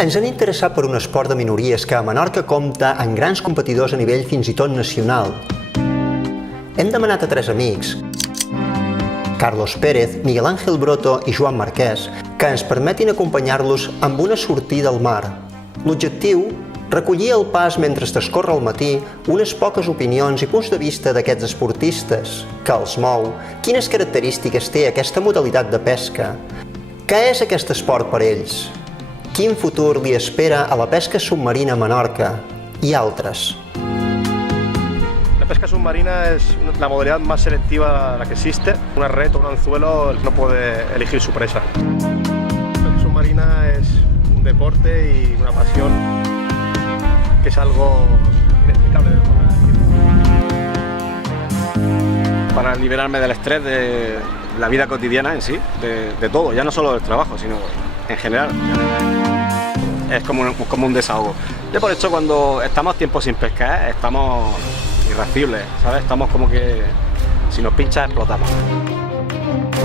Ens hem interessat per un esport de minories que a Menorca compta amb grans competidors a nivell fins i tot nacional. Hem demanat a 3 amics, Carlos Pérez, Miguel Ángel Broto i Joan Marquès, que ens permetin acompanyar-los amb una sortida al mar. L'objectiu? Recollir al pas mentre transcorre el matí unes poques opinions i punts de vista d'aquests esportistes, què els mou, quines característiques té aquesta modalitat de pesca, què és aquest esport per ells, quin futur li espera a la pesca submarina a Menorca i altres. La pesca submarina es la modalidad más selectiva la que existe. Una red o un anzuelo no puede elegir su presa. La pesca submarina es un deporte y una pasión que es algo inexplicable de forma. Para liberarme del estrés de la vida cotidiana en sí, de todo, ya no solo del trabajo, sino en general. Es como un desahogo. Yo por hecho cuando estamos tiempo sin pescar, estamos irascibles, ¿sabes? Estamos como que si nos pincha explotamos.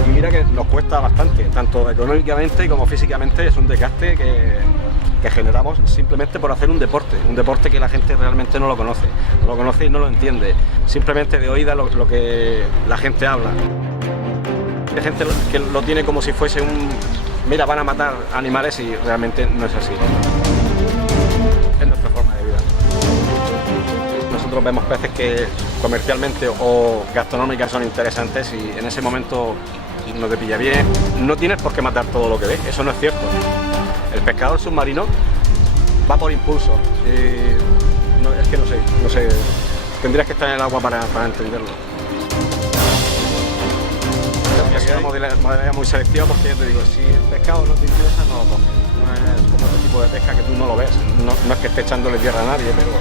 Y mira que nos cuesta bastante, tanto económicamente como físicamente, es un desgaste que generamos simplemente por hacer un deporte que la gente realmente no lo conoce y no lo entiende, simplemente de oída lo que la gente habla. Hay gente que lo tiene como si fuese mira, van a matar animales y realmente no es así. Es nuestra forma de vida. Nosotros vemos peces que comercialmente o gastronómicas son interesantes y en ese momento no te pilla bien. No tienes por qué matar todo lo que ves, eso no es cierto. El pescador submarino va por impulso. Es que no sé, tendrías que estar en el agua para entenderlo. Es una modalidad muy selectiva porque yo te digo, si el pescado no te interesa, no lo coges. No es como otro tipo de pesca que tú no lo ves. No es que esté echándole tierra a nadie, pero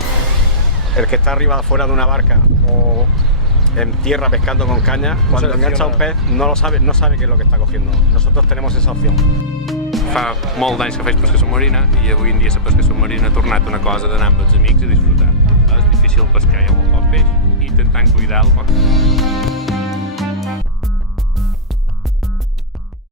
el que está arriba afuera de una barca o en tierra pescando con caña, cuando engancha un pez no sabe qué es lo que está cogiendo. Nosotros tenemos esa opción. Fa molts anys que faig pesca submarina i avui en dia la pesca submarina ha tornat una cosa d'anar amb els amics a disfrutar. És difícil pescar, hi ha molt poc peix i intentant cuidar el poc.